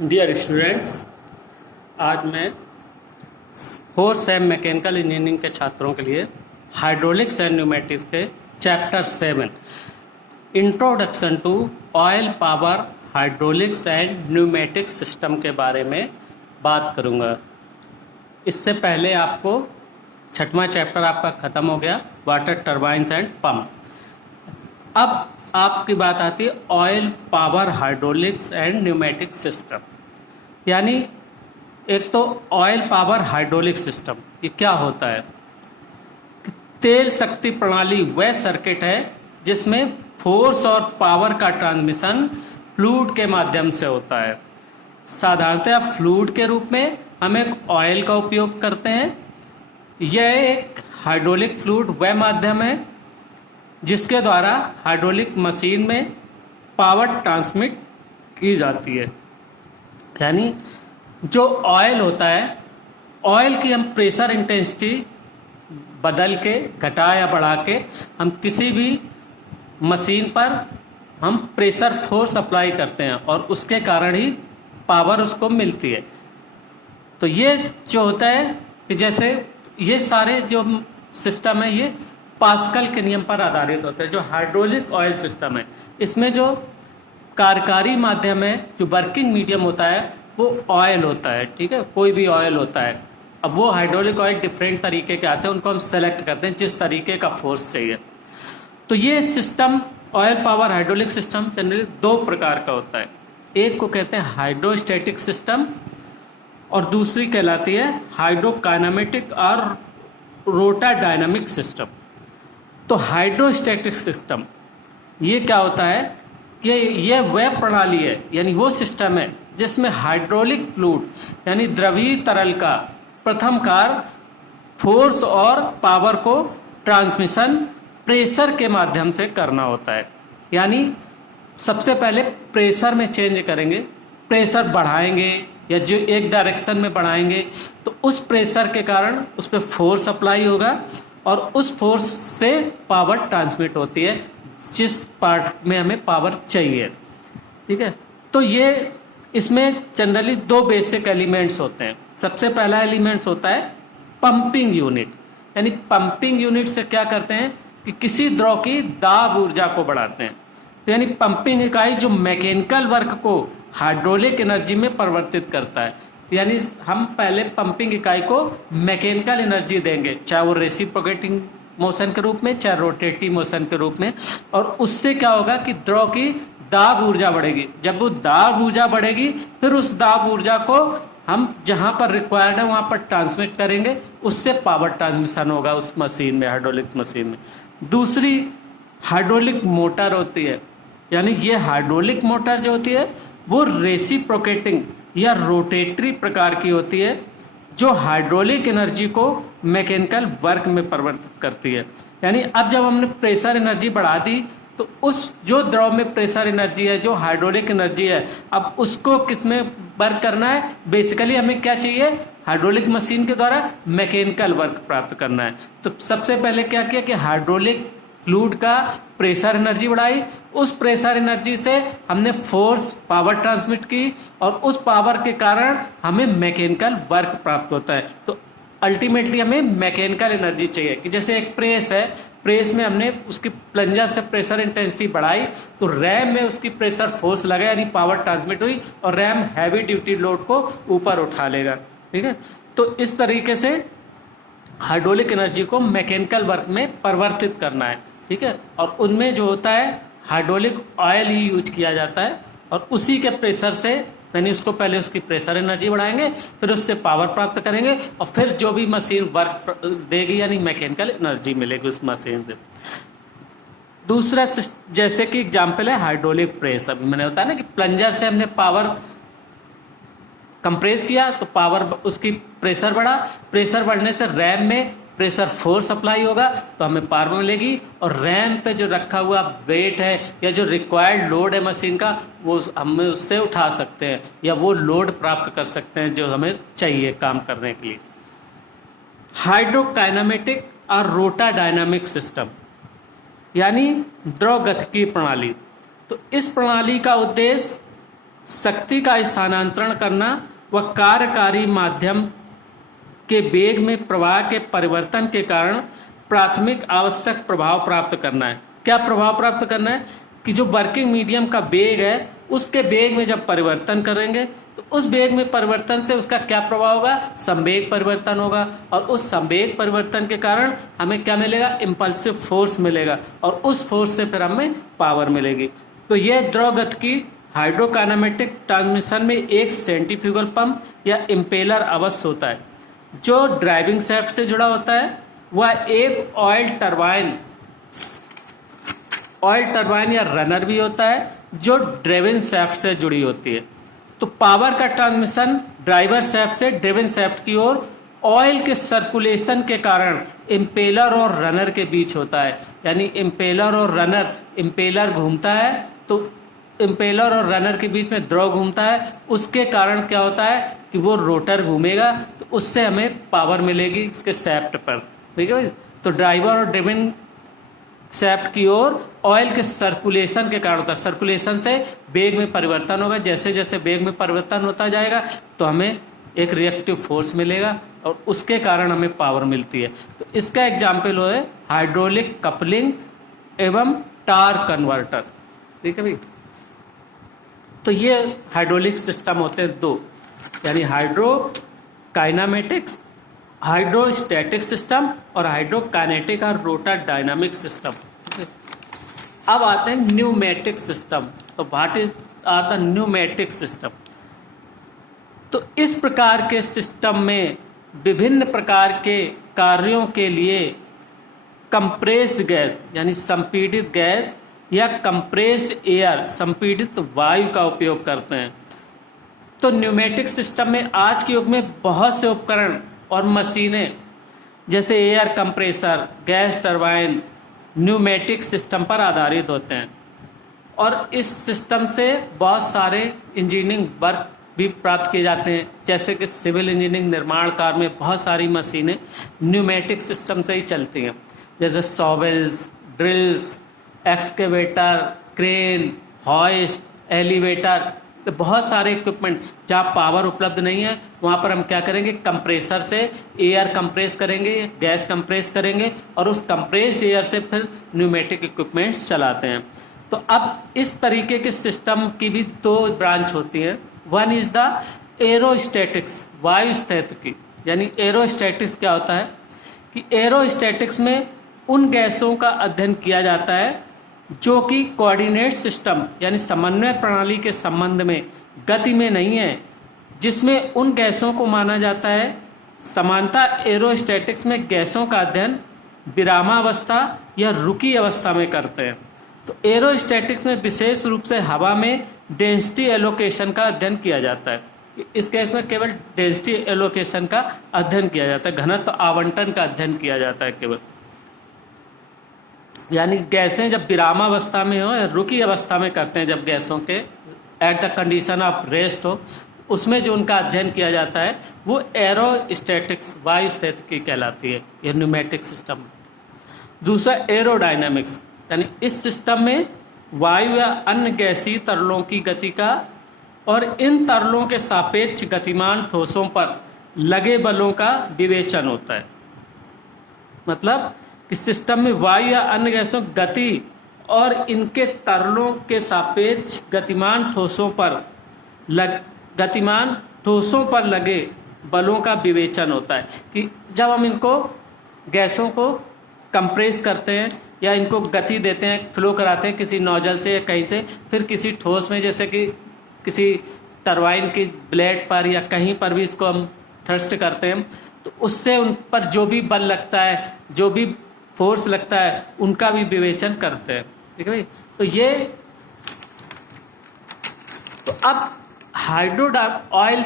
Dear students, आज मैं fourth same mechanical engineering के छात्रों के लिए हाइड्रोलिक्स एंड न्यूमेटिक्स के chapter 7 introduction to oil power hydraulics and pneumatics system के बारे में बात करूंगा। इससे पहले आपको छठवां चैप्टर आपका ख़त्म हो गया, वाटर टरबाइंस एंड पंप। अब आपकी बात आती है oil power hydraulics and pneumatic system. यानी एक तो ऑयल पावर हाइड्रोलिक सिस्टम, ये क्या होता है? तेल शक्ति प्रणाली वह सर्किट है जिसमें फोर्स और पावर का ट्रांसमिशन फ्लूइड के माध्यम से होता है। साधारणतः फ्लूइड के रूप में हम एक ऑयल का उपयोग करते हैं। यह एक हाइड्रोलिक फ्लूइड वह माध्यम है जिसके द्वारा हाइड्रोलिक मशीन में पावर ट्रांसमिट की जाती है। यानी जो ऑयल होता है, ऑयल की हम प्रेशर इंटेंसिटी बदल के, घटा या बढ़ा के हम किसी भी मशीन पर हम प्रेशर फोर्स अप्लाई करते हैं और उसके कारण ही पावर उसको मिलती है। तो ये जो होता है कि जैसे ये सारे जो सिस्टम है ये पास्कल के नियम पर आधारित होते हैं। जो हाइड्रोलिक ऑयल सिस्टम है इसमें जो कार्यकारी माध्यम है, जो वर्किंग मीडियम होता है वो ऑयल होता है। ठीक है, कोई भी ऑयल होता है। अब वो हाइड्रोलिक ऑयल डिफरेंट तरीके के आते हैं, उनको हम सेलेक्ट करते हैं जिस तरीके का फोर्स चाहिए। तो ये system oil power hydraulic system generally दो प्रकार का होता है। एक को कहते हैं हाइड्रोस्टैटिक सिस्टम और दूसरी कहलाती है हाइड्रोकाइनेमेटिक और रोटाडायनामिक सिस्टम। तो हाइड्रोस्टैटिक सिस्टम ये क्या होता है कि यह वह प्रणाली है, यानी वो सिस्टम है जिसमें हाइड्रोलिक फ्लूइड यानी द्रवीय तरल का प्रथम कार्य फोर्स और पावर को ट्रांसमिशन प्रेशर के माध्यम से करना होता है। यानी सबसे पहले प्रेशर में चेंज करेंगे, प्रेशर बढ़ाएंगे या जो एक डायरेक्शन में बढ़ाएंगे तो उस प्रेशर के कारण उस पर फोर्स अप्लाई होगा और उस फोर्स से पावर ट्रांसमिट होती है जिस पार्ट में हमें पावर चाहिए। ठीक है, तो ये इसमें जनरली दो बेसिक एलिमेंट्स होते हैं। सबसे पहला एलिमेंट्स होता है पंपिंग यूनिट। यानी पंपिंग यूनिट से क्या करते हैं कि किसी द्रव की दाब ऊर्जा को बढ़ाते हैं। तो यानी पंपिंग इकाई जो मैकेनिकल वर्क को हाइड्रोलिक एनर्जी में परिवर्तित करता है। यानी हम पहले पंपिंग इकाई को मैकेनिकल एनर्जी देंगे, चाहे वो रेसिप्रोकेटिंग मोशन के रूप में, चाहे रोटेटिव मोशन के रूप में, और उससे क्या होगा कि द्रव की दाब ऊर्जा बढ़ेगी। जब वो दाब ऊर्जा बढ़ेगी फिर उस दाब ऊर्जा को हम जहाँ पर रिक्वायर्ड है वहाँ पर ट्रांसमिट करेंगे, उससे पावर ट्रांसमिशन होगा उस मशीन में, हाइड्रोलिक मशीन में। दूसरी हाइड्रोलिक मोटर होती है। यानी ये हाइड्रोलिक मोटर जो होती है वो रेसिप्रोकेटिंग या रोटेटरी प्रकार की होती है जो हाइड्रोलिक एनर्जी को मैकेनिकल वर्क में परिवर्तित करती है। यानी अब जब हमने प्रेशर एनर्जी बढ़ा दी तो उस जो द्रव में प्रेशर एनर्जी है, जो हाइड्रोलिक एनर्जी है, अब उसको किस में वर्क करना है? बेसिकली हमें क्या चाहिए? हाइड्रोलिक मशीन के द्वारा मैकेनिकल वर्क प्राप्त करना है। तो सबसे पहले क्या किया कि हाइड्रोलिक फ्लूइड का प्रेशर एनर्जी बढ़ाई, उस प्रेशर एनर्जी से हमने फोर्स पावर ट्रांसमिट की और उस पावर के कारण हमें मैकेनिकल वर्क प्राप्त होता है। तो अल्टीमेटली हमें मैकेनिकल एनर्जी चाहिए कि जैसे एक प्रेस है, प्रेस में हमने उसकी प्लंजर से प्रेशर इंटेंसिटी बढ़ाई तो रैम में उसकी प्रेशर फोर्स लगा, यानी पावर ट्रांसमिट हुई और रैम हैवी ड्यूटी लोड को ऊपर उठा लेगा। ठीक है, तो इस तरीके से हाइड्रोलिक एनर्जी को मैकेनिकल वर्क में परिवर्तित करना है। ठीक है, और उनमें जो होता है हाइड्रोलिक ऑयल ही यूज किया जाता है और उसी के प्रेशर से, यानी उसको पहले उसकी प्रेशर एनर्जी बढ़ाएंगे, फिर उससे पावर प्राप्त करेंगे और फिर जो भी मशीन वर्क देगी यानी मैकेनिकल एनर्जी मिलेगी उस मशीन से। दूसरा जैसे कि एग्जाम्पल है हाइड्रोलिक प्रेस। अभी मैंने बताया ना कि प्लंजर से हमने पावर कंप्रेस किया तो पावर, उसकी प्रेशर बढ़ा, प्रेशर बढ़ने से रैम में प्रेशर फोर्स अप्लाई होगा तो हमें पावर मिलेगी और रैम पे जो रखा हुआ वेट है या जो रिक्वायर्ड लोड है मशीन का वो हम उससे उठा सकते हैं या वो लोड प्राप्त कर सकते हैं जो हमें चाहिए काम करने के लिए। हाइड्रोकाइनेमेटिक और रोटाडायनामिक सिस्टम यानी द्रव गतिकी प्रणाली। तो इस प्रणाली का उद्देश्य शक्ति का स्थानांतरण करना व कार्यकारी माध्यम के वेग में प्रवाह के परिवर्तन के कारण प्राथमिक आवश्यक प्रभाव प्राप्त करना है। क्या प्रभाव प्राप्त करना है कि जो वर्किंग मीडियम का वेग है उसके वेग में जब परिवर्तन करेंगे तो उस वेग में परिवर्तन से उसका क्या प्रभाव होगा, संवेग परिवर्तन होगा, और उस संवेग परिवर्तन के कारण हमें क्या मिलेगा, इम्पल्सिव फोर्स मिलेगा, और उस फोर्स से फिर हमें पावर मिलेगी। तो यह द्रव गति की हाइड्रोकाइनेमेटिक ट्रांसमिशन में एक सेंट्रीफ्यूगल पंप या इम्पेलर अवश्य होता है जो ड्राइविंग शैफ्ट से जुड़ा होता है। वह एक ऑयल टरबाइन या रनर भी होता है जो ड्राइविंग शैफ्ट से जुड़ी होती है। तो पावर का ट्रांसमिशन ड्राइवर शैफ्ट से ड्राइविंग शैफ्ट की ओर ऑयल के सर्कुलेशन के कारण इम्पेलर और रनर के बीच होता है। यानी इम्पेलर और रनर, इम्पेलर घूमता है तो इम्पेलर और रनर के बीच में द्रव घूमता है, उसके कारण क्या होता है कि वो रोटर घूमेगा तो उससे हमें पावर मिलेगी इसके शैफ्ट पर। ठीक है भाई। तो ड्राइवर और ड्राइविंग शैफ्ट की ओर ऑयल के सर्कुलेशन के कारण होता है। सर्कुलेशन से वेग में परिवर्तन होगा, जैसे जैसे वेग में परिवर्तन होता जाएगा तो हमें एक रिएक्टिव फोर्स मिलेगा और उसके कारण हमें पावर मिलती है। तो इसका एग्जाम्पल हो है हाइड्रोलिक कपलिंग एवं टार कन्वर्टर। ठीक है भाई। तो ये हाइड्रोलिक सिस्टम होते हैं दो, यानी हाइड्रोकाइनेमेटिक्स, हाइड्रोस्टैटिक सिस्टम और हाइड्रोकाइनेटिक और रोटर डायनामिक सिस्टम। अब आते हैं न्यूमेटिक सिस्टम। तो what is are the pneumatic system? तो इस प्रकार के सिस्टम में विभिन्न प्रकार के कार्यों के लिए कंप्रेस्ड गैस यानी संपीड़ित गैस या कंप्रेस्ड एयर संपीड़ित वायु का उपयोग करते हैं। तो न्यूमेटिक सिस्टम में आज के युग में बहुत से उपकरण और मशीनें जैसे air compressor, gas turbine pneumatic system पर आधारित होते हैं, और इस सिस्टम से बहुत सारे इंजीनियरिंग वर्क भी प्राप्त किए जाते हैं। जैसे कि सिविल इंजीनियरिंग निर्माण कार्य में बहुत सारी मशीनें न्यूमेटिक सिस्टम से ही चलती हैं, जैसे shovels, drills, excavator, crane, hoist, elevator, बहुत सारे इक्विपमेंट। जहाँ पावर उपलब्ध नहीं है वहाँ पर हम क्या करेंगे, कंप्रेसर से एयर कंप्रेस करेंगे, गैस कंप्रेस करेंगे और उस कंप्रेस्ड एयर से फिर न्यूमेटिक इक्विपमेंट्स चलाते हैं। तो अब इस तरीके के सिस्टम की भी दो ब्रांच होती हैं। वन इज द एरोस्टैटिक्स, वायुस्थितिकी। यानी एरोस्टैटिक्स क्या होता है कि एरोस्टैटिक्स में उन गैसों का अध्ययन किया जाता है जो कि कोऑर्डिनेट सिस्टम यानी समन्वय प्रणाली के संबंध में गति में नहीं है, जिसमें उन गैसों को माना जाता है समानता। एरोस्टैटिक्स में गैसों का अध्ययन विरामावस्था या रुकी अवस्था में करते हैं। तो एरोस्टैटिक्स में विशेष रूप से हवा में डेंसिटी एलोकेशन का अध्ययन किया जाता है। इस केस में केवल डेंसिटी एलोकेशन का अध्ययन किया जाता है, घनत्व आवंटन का अध्ययन किया जाता है केवल। यानी गैसें जब विरामावस्था में हो या रुकी अवस्था में करते हैं, जब गैसों के at the condition of rest हो, उसमें जो उनका अध्ययन किया जाता है वो एरोस्टैटिक्स, वायुस्थितिकी कहलाती है, ये न्यूमेटिक सिस्टम। दूसरा एरोडायनामिक्स, यानी इस सिस्टम में वायु या अन्य गैसीय तरलों की गति का और इन तरलों के सापेक्ष गतिमान ठोसों पर लगे बलों का विवेचन होता है। मतलब कि सिस्टम में वायु या अन्य गैसों गति और इनके तरलों के सापेक्ष गतिमान ठोसों पर लगे बलों का विवेचन होता है। कि जब हम इनको गैसों को कंप्रेस करते हैं या इनको गति देते हैं, फ्लो कराते हैं किसी नोजल से या कहीं से, फिर किसी ठोस में जैसे कि किसी टरबाइन की ब्लेड पर या कहीं पर भी इसको हम थ्रस्ट करते हैं, तो उससे उन पर जो भी बल लगता है, जो भी फोर्स लगता है, उनका भी विवेचन करते हैं। ठीक है भाई। तो ये तो अब ऑयल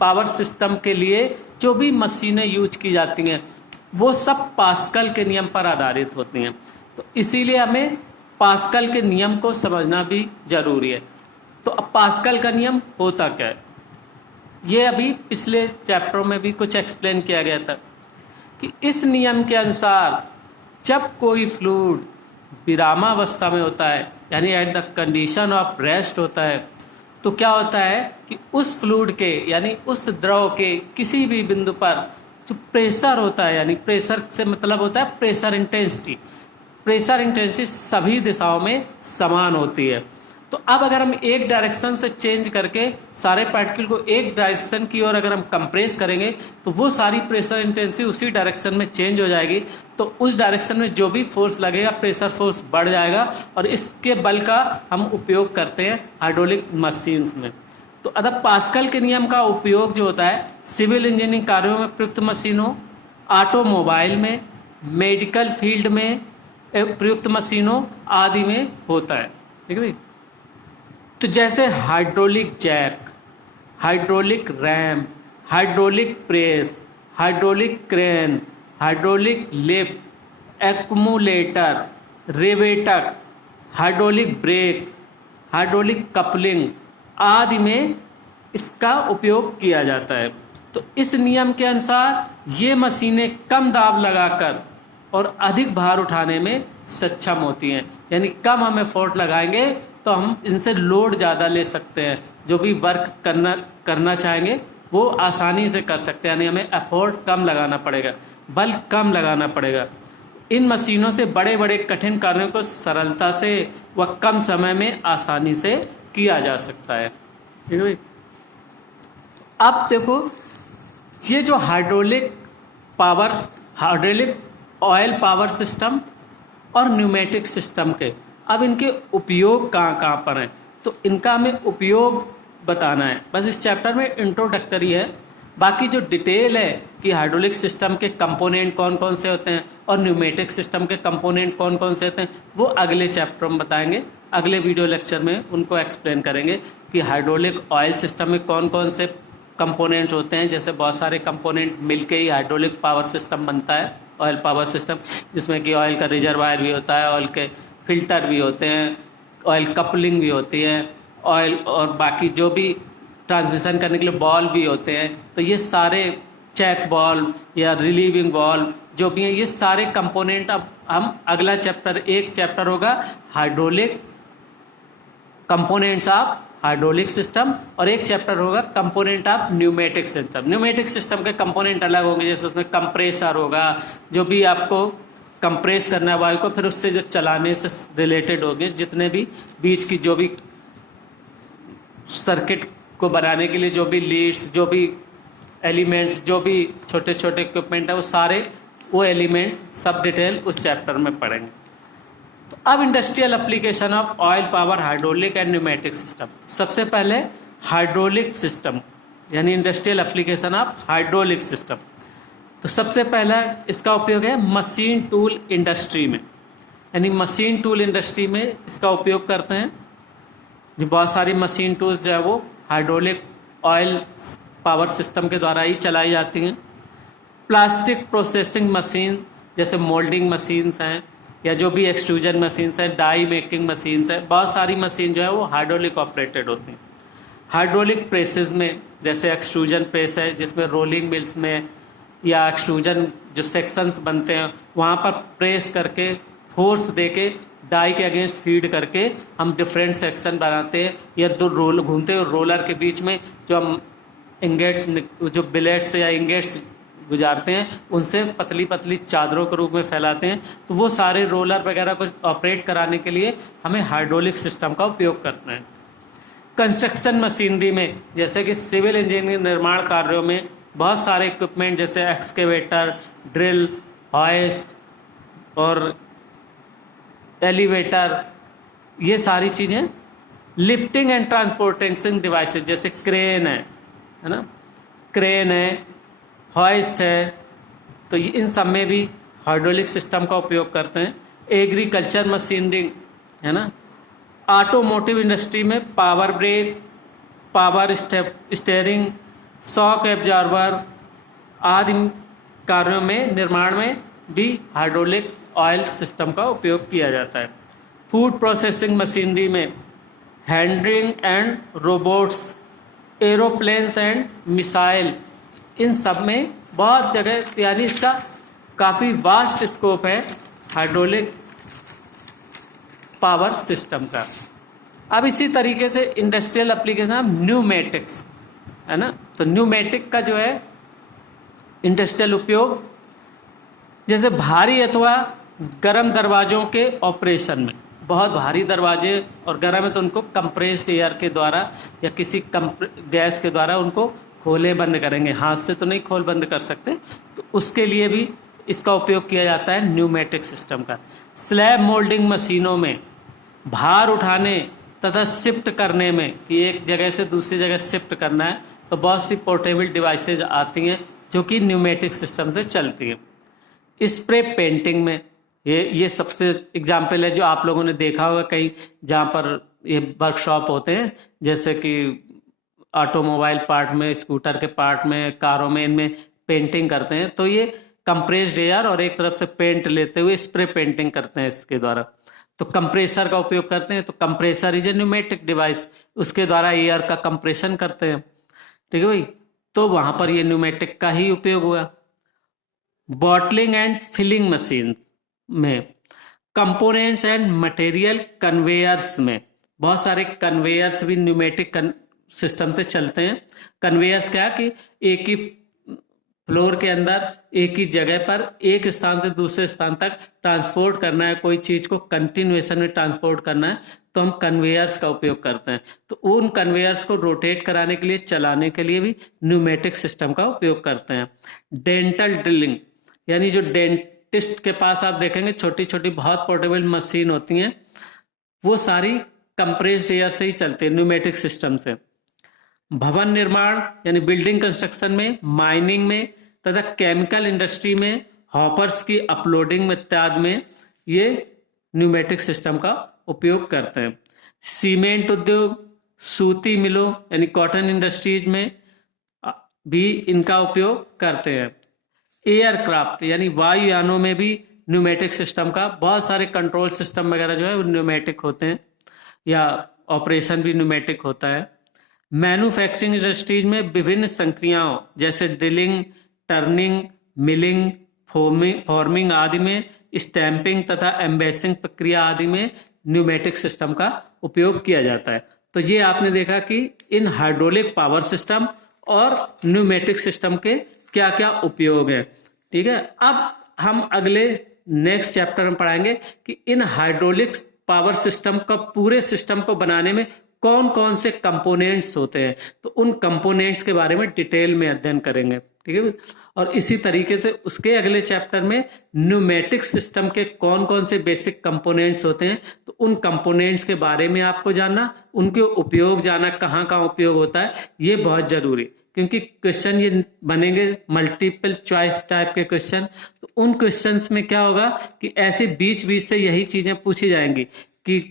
पावर सिस्टम के लिए जो भी मशीनें यूज की जाती हैं वो सब पास्कल के नियम पर आधारित होती हैं। तो इसीलिए हमें पास्कल के नियम को समझना भी जरूरी है। तो अब पास्कल का नियम होता क्या है, ये अभी पिछले चैप्टरों में भी कुछ एक्सप्लेन किया गया था कि इस नियम के अनुसार जब कोई फ्लूइड विरामावस्था में होता है, यानी at the condition of rest होता है, तो क्या होता है कि उस फ्लूइड के यानी उस द्रव के किसी भी बिंदु पर जो प्रेशर होता है, यानी प्रेशर से मतलब होता है प्रेशर इंटेंसिटी, प्रेशर इंटेंसिटी सभी दिशाओं में समान होती है। तो अब अगर हम एक डायरेक्शन से चेंज करके सारे पार्टिकल को एक डायरेक्शन की ओर अगर हम कंप्रेस करेंगे तो वो सारी प्रेशर इंटेंसिटी उसी डायरेक्शन में चेंज हो जाएगी। तो उस डायरेक्शन में जो भी फोर्स लगेगा प्रेशर फोर्स बढ़ जाएगा, और इसके बल का हम उपयोग करते हैं हाइड्रोलिक मशीन्स में। तो अतः पास्कल के नियम का उपयोग जो होता है सिविल इंजीनियरिंग कार्यों में प्रयुक्त मशीनों, ऑटोमोबाइल में, मेडिकल फील्ड में प्रयुक्त मशीनों आदि में होता है। ठीक है भाई। तो जैसे hydraulic jack, hydraulic ram, hydraulic press, hydraulic crane, hydraulic lift, accumulator, रिवेटक, हाइड्रोलिक ब्रेक, हाइड्रोलिक कपलिंग आदि में इसका उपयोग किया जाता है। तो इस नियम के अनुसार ये मशीनें कम दाब लगाकर और अधिक भार उठाने में सक्षम होती हैं, यानी कम हम एफोर्ट लगाएंगे तो हम इनसे लोड ज़्यादा ले सकते हैं, जो भी वर्क करना चाहेंगे वो आसानी से कर सकते हैं, यानी हमें एफोर्ट कम लगाना पड़ेगा, बल कम लगाना पड़ेगा। इन मशीनों से बड़े बड़े कठिन कार्यों को सरलता से व कम समय में आसानी से किया जा सकता है। ठीक है भाई। अब देखो ये जो हाइड्रोलिक ऑयल पावर सिस्टम और न्यूमेटिक सिस्टम के, अब इनके उपयोग कहाँ कहाँ पर हैं, तो इनका हमें उपयोग बताना है। बस इस चैप्टर में इंट्रोडक्टरी है, बाकी जो डिटेल है कि हाइड्रोलिक सिस्टम के कंपोनेंट कौन कौन से होते हैं और न्यूमेटिक सिस्टम के कंपोनेंट कौन कौन से होते हैं, वो अगले चैप्टर में बताएंगे, अगले वीडियो लेक्चर में उनको एक्सप्लेन करेंगे कि हाइड्रोलिक ऑयल सिस्टम में कौन कौन से कंपोनेंट्स होते हैं। जैसे बहुत सारे कंपोनेंट मिलके ही हाइड्रोलिक पावर सिस्टम बनता है, ऑयल पावर सिस्टम, जिसमें कि ऑयल का रिजर्वायर भी होता है, ऑयल के फिल्टर भी होते हैं, ऑयल कपलिंग भी होती है, ऑयल और बाकी जो भी ट्रांसमिशन करने के लिए बॉल भी होते हैं। तो ये सारे चेक बॉल या रिलीविंग बॉल जो भी हैं, ये सारे कंपोनेंट अब हम अगला चैप्टर, एक चैप्टर होगा hydraulic components of hydraulic system, और एक चैप्टर होगा component of pneumatic system. Pneumatic system के कंपोनेंट अलग होंगे, जैसे उसमें कंप्रेसर होगा, जो भी आपको कंप्रेस करना है वायु को, फिर उससे जो चलाने से रिलेटेड होंगे जितने भी बीच की जो भी सर्किट को बनाने के लिए जो भी लीड्स, जो भी एलिमेंट्स, जो भी छोटे छोटे इक्विपमेंट है, वो सारे वो एलिमेंट सब डिटेल उस चैप्टर में पढ़ेंगे। तो अब industrial application of oil power hydraulic and pneumatic system. सबसे पहले हाइड्रोलिक सिस्टम यानी industrial application of hydraulic system. तो सबसे पहला इसका उपयोग है मशीन टूल इंडस्ट्री में, यानी मशीन टूल इंडस्ट्री में इसका उपयोग करते हैं। जो बहुत सारी मशीन टूल्स जो है वो हाइड्रोलिक ऑयल पावर सिस्टम के द्वारा ही चलाई जाती हैं। प्लास्टिक प्रोसेसिंग मशीन जैसे मोल्डिंग मशीन्स हैं, या जो भी एक्सट्रूजन मशीन्स हैं, डाई मेकिंग मशीन्स हैं, बहुत सारी मशीन जो है वो हाइड्रोलिक ऑपरेटेड होती हैं। हाइड्रोलिक प्रेसेस में जैसे एक्सट्रूजन प्रेस है, जिसमें रोलिंग मिल्स में या एक्सट्रूजन जो सेक्शंस बनते हैं वहाँ पर प्रेस करके फोर्स देके डाई के अगेंस्ट फीड करके हम डिफरेंट सेक्शन बनाते हैं, या दो रोल घूमते हुए रोलर के बीच में जो हम इंगेट्स, जो बिलेट्स या इंगेट्स गुजारते हैं, उनसे पतली पतली चादरों के रूप में फैलाते हैं। तो वो सारे रोलर वगैरह को ऑपरेट कराने के लिए हमें हाइड्रोलिक सिस्टम का उपयोग करते हैं। कंस्ट्रक्शन मशीनरी में जैसे कि सिविल इंजीनियरिंग निर्माण कार्यों में बहुत सारे इक्विपमेंट जैसे एक्सकेवेटर, ड्रिल, हॉइस्ट और एलिवेटर, ये सारी चीज़ें। लिफ्टिंग एंड ट्रांसपोर्टेशन डिवाइसेस जैसे क्रेन है ना, क्रेन है, हॉइस्ट है, तो इन सब में भी हाइड्रोलिक सिस्टम का उपयोग करते हैं। एग्रीकल्चर मशीनरी है ना, ऑटोमोटिव इंडस्ट्री में power brake, power steering, shock absorber आदि कार्यों में, निर्माण में भी हाइड्रोलिक ऑयल सिस्टम का उपयोग किया जाता है। फूड प्रोसेसिंग मशीनरी में handling and robots, aeroplanes and missile, इन सब में बहुत जगह, यानी इसका काफ़ी वास्ट स्कोप है हाइड्रोलिक पावर सिस्टम का। अब इसी तरीके से इंडस्ट्रियल एप्लीकेशन न्यूमेटिक्स है ना, तो न्यूमेटिक का जो है इंडस्ट्रियल उपयोग जैसे भारी अथवा गर्म दरवाजों के ऑपरेशन में, बहुत भारी दरवाजे और गर्म है तो उनको कंप्रेस्ड एयर के द्वारा या किसी गैस के द्वारा उनको खोले बंद करेंगे, हाथ से तो नहीं खोल बंद कर सकते, तो उसके लिए भी इसका उपयोग किया जाता है न्यूमेटिक सिस्टम का। स्लैब मोल्डिंग मशीनों में भार उठाने तथा शिफ्ट करने में, कि एक जगह से दूसरी जगह शिफ्ट करना है, तो बहुत सी पोर्टेबल डिवाइसेज आती हैं जो कि न्यूमेटिक सिस्टम से चलती हैं। स्प्रे पेंटिंग में ये सबसे एग्जाम्पल है जो आप लोगों ने देखा होगा कहीं जहाँ पर ये वर्कशॉप होते हैं, जैसे कि ऑटोमोबाइल पार्ट में, स्कूटर के पार्ट में, कारों में, इनमें पेंटिंग करते हैं, तो ये कंप्रेस्ड एयर और एक तरफ से पेंट लेते हुए स्प्रे पेंटिंग करते हैं इसके द्वारा। तो कंप्रेसर का उपयोग करते हैं, तो compressor is a pneumatic device, उसके द्वारा एयर का कंप्रेशन करते हैं, ठीक है भाई, तो वहाँ पर ये न्यूमेटिक का ही उपयोग हुआ। बॉटलिंग एंड फिलिंग मशीन में, कंपोनेंट्स एंड मटेरियल कन्वेयर्स में, बहुत सारे कन्वेयर्स भी न्यूमेटिक सिस्टम से चलते हैं। कन्वेयर्स क्या कि एक ही फ्लोर के अंदर एक ही जगह पर एक स्थान से दूसरे स्थान तक ट्रांसपोर्ट करना है, कोई चीज को कंटिन्यूएशन में ट्रांसपोर्ट करना है, तो हम कन्वेयर्स का उपयोग करते हैं। तो उन कन्वेयर्स को रोटेट कराने के लिए, चलाने के लिए भी न्यूमेटिक सिस्टम का उपयोग करते हैं। डेंटल ड्रिलिंग, यानी जो डेंटिस्ट के पास आप देखेंगे छोटी छोटी बहुत पोर्टेबल मशीन होती हैं, वो सारी कंप्रेस्ड एयर से ही चलती है, न्यूमेटिक सिस्टम से। भवन निर्माण यानी बिल्डिंग कंस्ट्रक्शन में, माइनिंग में तथा केमिकल इंडस्ट्री में, हॉपर्स की अपलोडिंग इत्यादि में ये न्यूमेटिक सिस्टम का उपयोग करते हैं। सीमेंट उद्योग, सूती मिलों यानी कॉटन इंडस्ट्रीज में भी इनका उपयोग करते हैं। एयरक्राफ्ट यानी वायुयानों में भी न्यूमेटिक सिस्टम का, बहुत सारे कंट्रोल सिस्टम वगैरह जो है वो न्यूमेटिक होते हैं, या ऑपरेशन भी न्यूमेटिक होता है। मैन्युफैक्चरिंग इंडस्ट्रीज में विभिन्न संक्रियाओं जैसे ड्रिलिंग, टर्निंग, मिलिंग, फॉर्मिंग आदि में, स्टैंपिंग तथा एम्बेसिंग प्रक्रिया आदि में न्यूमेटिक सिस्टम का उपयोग किया जाता है। तो ये आपने देखा कि इन हाइड्रोलिक पावर सिस्टम और न्यूमेटिक सिस्टम के क्या क्या उपयोग है, ठीक है। अब हम अगले नेक्स्ट चैप्टर में पढ़ाएंगे कि इन हाइड्रोलिक पावर सिस्टम का, पूरे सिस्टम को बनाने में कौन कौन से कंपोनेंट्स होते हैं, तो उन कंपोनेंट्स के बारे में डिटेल में अध्ययन करेंगे, ठीक है। और इसी तरीके से उसके अगले चैप्टर में न्यूमेटिक सिस्टम के कौन कौन से बेसिक कंपोनेंट्स होते हैं, तो उन कंपोनेंट्स के बारे में आपको जानना, उनके उपयोग जानना, कहाँ कहाँ उपयोग होता है, ये बहुत जरूरी, क्योंकि क्वेश्चन ये बनेंगे मल्टीपल चॉइस टाइप के क्वेश्चन। तो उन क्वेश्चंस में क्या होगा कि ऐसे बीच बीच से यही चीजें पूछी जाएंगी कि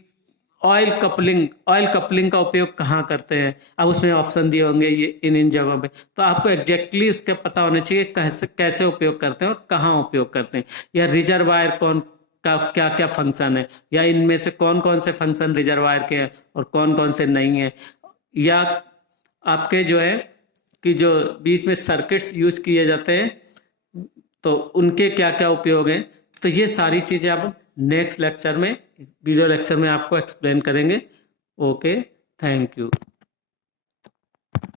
ऑयल कपलिंग का उपयोग कहाँ करते हैं, अब उसमें ऑप्शन दिए होंगे ये इन जगहों पे, तो आपको एग्जैक्टली उसके पता होना चाहिए कैसे उपयोग करते हैं और कहाँ उपयोग करते हैं, या रिजर्वायर कौन का क्या क्या फंक्शन है, या इनमें से कौन कौन से फंक्शन रिजर्वायर के हैं और कौन कौन से नहीं है, या आपके जो है कि जो बीच में सर्किट्स यूज किए जाते हैं तो उनके क्या क्या उपयोग हैं। तो ये सारी चीजें आप नेक्स्ट लेक्चर में, वीडियो लेक्चर में आपको एक्सप्लेन करेंगे। Okay, thank you.